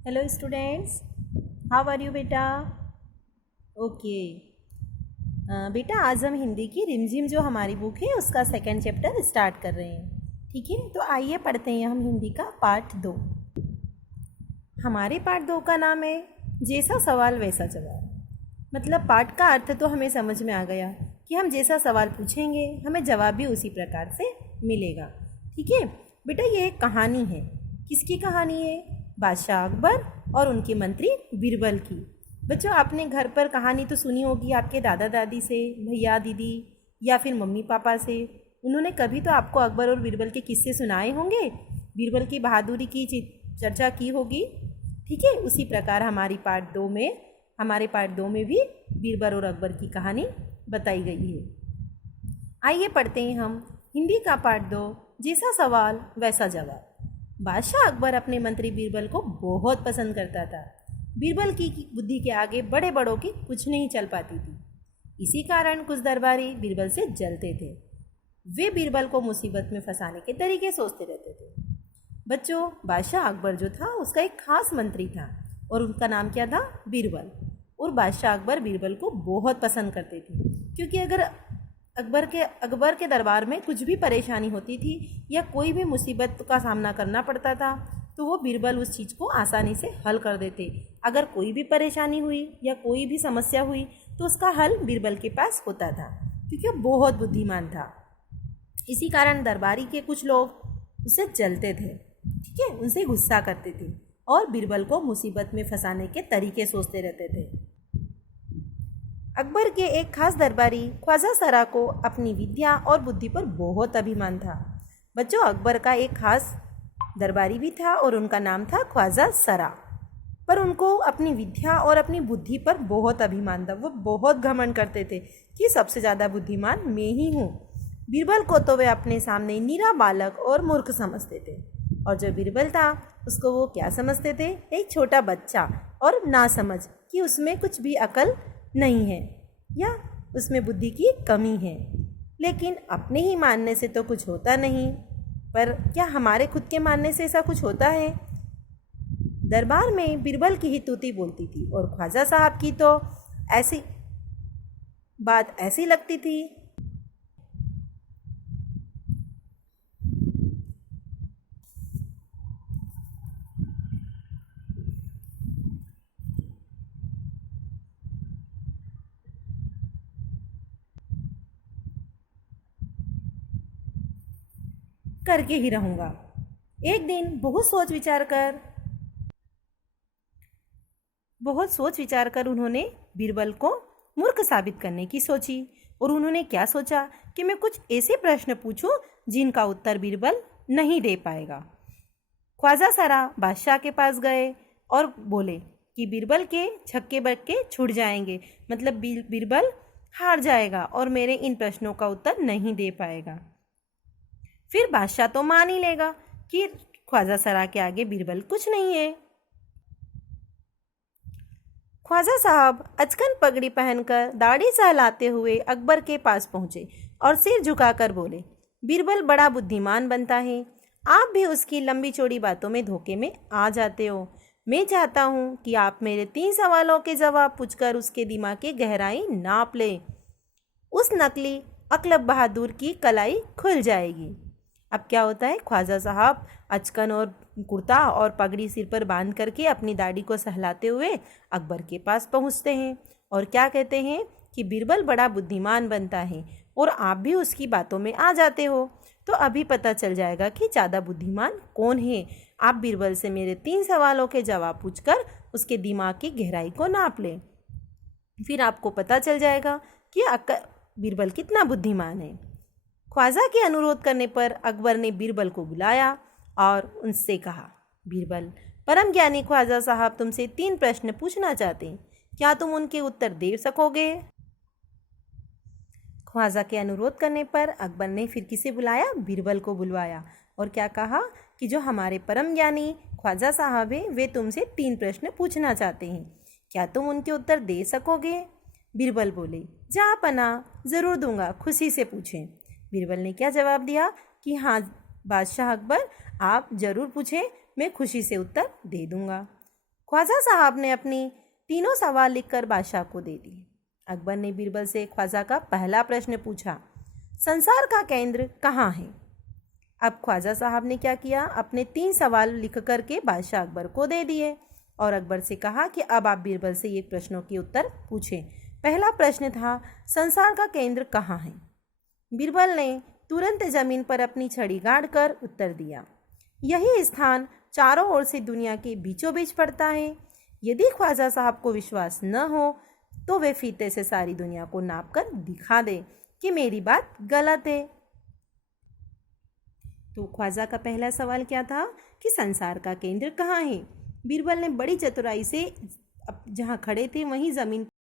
Hello students, how are you बेटा? Okay बेटा, आज हम हिंदी की रिमझिम जो हमारी बुक है उसका सेकंड चैप्टर स्टार्ट कर रहे हैं। ठीक है, तो आइए पढ़ते हैं हम हिंदी का पार्ट 2। हमारे पार्ट 2 का नाम है जैसा सवाल वैसा जवाब। मतलब पाठ का अर्थ तो हमें समझ में आ गया कि हम जैसा सवाल पूछेंगे हमें जवाब भी उसी प्रकार से मिलेगा। ठीक है बेटा, ये एक कहानी है। किसकी कहानी है? बादशाह अकबर और उनके मंत्री बीरबल की। बच्चों, आपने घर पर कहानी तो सुनी होगी आपके दादा दादी से, भैया दीदी या फिर मम्मी पापा से। उन्होंने कभी तो आपको अकबर और बीरबल के किस्से सुनाए होंगे, बीरबल की बहादुरी की चर्चा की होगी। ठीक है, उसी प्रकार हमारे पार्ट 2 में भी बीरबल और अकबर की कहानी बताई गई है। आइए पढ़ते हैं हम हिंदी का पार्ट 2, जैसा सवाल वैसा जवाब। बादशाह अकबर अपने मंत्री बीरबल को बहुत पसंद करता था। बीरबल की बुद्धि के आगे बड़े बड़ों की कुछ नहीं चल पाती थी। इसी कारण कुछ दरबारी बीरबल से जलते थे। वे बीरबल को मुसीबत में फंसाने के तरीके सोचते रहते थे। बच्चों, बादशाह अकबर जो था उसका एक खास मंत्री था और उनका नाम क्या था? बीरबल। और बादशाह अकबर बीरबल को बहुत पसंद करते थे, क्योंकि अगर अकबर के दरबार में कुछ भी परेशानी होती थी या कोई भी मुसीबत का सामना करना पड़ता था तो वो बीरबल उस चीज़ को आसानी से हल कर देते। अगर कोई भी परेशानी हुई या कोई भी समस्या हुई तो उसका हल बीरबल के पास होता था, क्योंकि वो बहुत बुद्धिमान था। इसी कारण दरबारी के कुछ लोग उससे जलते थे। ठीक है, उनसे गुस्सा करते थे और बीरबल को मुसीबत में फंसाने के तरीके सोचते रहते थे। अकबर के एक खास दरबारी ख्वाजा सरा को अपनी विद्या और बुद्धि पर बहुत अभिमान था। बच्चों, अकबर का एक खास दरबारी भी था और उनका नाम था ख्वाजा सरा। पर उनको अपनी विद्या और अपनी बुद्धि पर बहुत अभिमान था। वो बहुत घमंड करते थे कि सबसे ज़्यादा बुद्धिमान मैं ही हूँ। बीरबल को तो वे अपने सामने नीरा बालक और मूर्ख समझते थे, और जो बीरबल था उसको वो क्या समझते थे? एक छोटा बच्चा और ना समझ कि उसमें कुछ भी अकल नहीं है या उसमें बुद्धि की कमी है। लेकिन अपने ही मानने से तो कुछ होता नहीं। पर क्या हमारे खुद के मानने से ऐसा कुछ होता है? दरबार में बीरबल की ही तूती बोलती थी और ख्वाजा साहब की तो ऐसी बात ऐसी लगती थी। करके ही रहूँगा। एक दिन बहुत सोच विचार कर उन्होंने बीरबल को मूर्ख साबित करने की सोची। और उन्होंने क्या सोचा कि मैं कुछ ऐसे प्रश्न पूछूं जिनका उत्तर बीरबल नहीं दे पाएगा। ख्वाजा सरा बादशाह के पास गए और बोले कि बीरबल के छक्के बक्के छूट जाएंगे, मतलब बीरबल हार जाएगा और मेरे इन प्रश्नों का उत्तर नहीं दे पाएगा। फिर बादशाह तो मान ही लेगा कि ख्वाजा सरा के आगे बीरबल कुछ नहीं है। ख्वाजा साहब अचकन पगड़ी पहनकर दाढ़ी सहलाते हुए अकबर के पास पहुंचे और सिर झुकाकर बोले, बीरबल बड़ा बुद्धिमान बनता है, आप भी उसकी लंबी चौड़ी बातों में धोखे में आ जाते हो। मैं चाहता हूं कि आप मेरे 3 सवालों के जवाब पूछकर उसके दिमाग की गहराई नाप लें। उस नकली अकलब बहादुर की कलाई खुल जाएगी। अब क्या होता है, ख्वाजा साहब अचकन और कुर्ता और पगड़ी सिर पर बांध करके अपनी दाढ़ी को सहलाते हुए अकबर के पास पहुंचते हैं और क्या कहते हैं कि बीरबल बड़ा बुद्धिमान बनता है और आप भी उसकी बातों में आ जाते हो। तो अभी पता चल जाएगा कि ज़्यादा बुद्धिमान कौन है। आप बीरबल से मेरे 3 सवालों के जवाब पूछकर उसके दिमाग की गहराई को नाप लें, फिर आपको पता चल जाएगा कि बीरबल कितना बुद्धिमान है। ख्वाजा के अनुरोध करने पर अकबर ने बीरबल को बुलाया और उनसे कहा, बीरबल, परम ज्ञानी ख्वाजा साहब तुमसे 3 प्रश्न पूछना चाहते हैं, क्या तुम उनके उत्तर दे सकोगे? ख्वाजा के अनुरोध करने पर अकबर ने फिर किसे बुलाया? बीरबल को बुलवाया और क्या कहा कि जो हमारे परम ज्ञानी ख्वाजा साहब हैं वे तुमसे 3 प्रश्न पूछना चाहते हैं, क्या तुम उनके उत्तर दे सकोगे? बीरबल बोले, जा पना, ज़रूर दूंगा, खुशी से पूछें। बीरबल ने क्या जवाब दिया कि हाँ बादशाह अकबर, आप ज़रूर पूछें, मैं खुशी से उत्तर दे दूंगा। ख्वाजा साहब ने अपनी तीनों सवाल लिखकर बादशाह को दे दिए। अकबर ने बीरबल से ख्वाजा का पहला प्रश्न पूछा, संसार का केंद्र कहाँ है? अब ख्वाजा साहब ने क्या किया, अपने 3 सवाल लिख कर के बादशाह अकबर को दे दिए और अकबर से कहा कि अब आप बीरबल से ये प्रश्नों के उत्तर पूछें। पहला प्रश्न था, संसार का केंद्र कहाँ है? बीरबल ने तुरंत जमीन पर अपनी छड़ी गाड़ कर उत्तर दिया, यही स्थान चारों ओर से दुनिया के बीचों बीच पड़ता है। यदि ख्वाजा साहब को विश्वास न हो तो वे फीते से सारी दुनिया को नाप कर दिखा दे कि मेरी बात गलत है। तो ख्वाजा का पहला सवाल क्या था कि संसार का केंद्र कहाँ है? बीरबल ने बड़ी चतुराई से जहाँ खड़े थे वहीं ज़मीन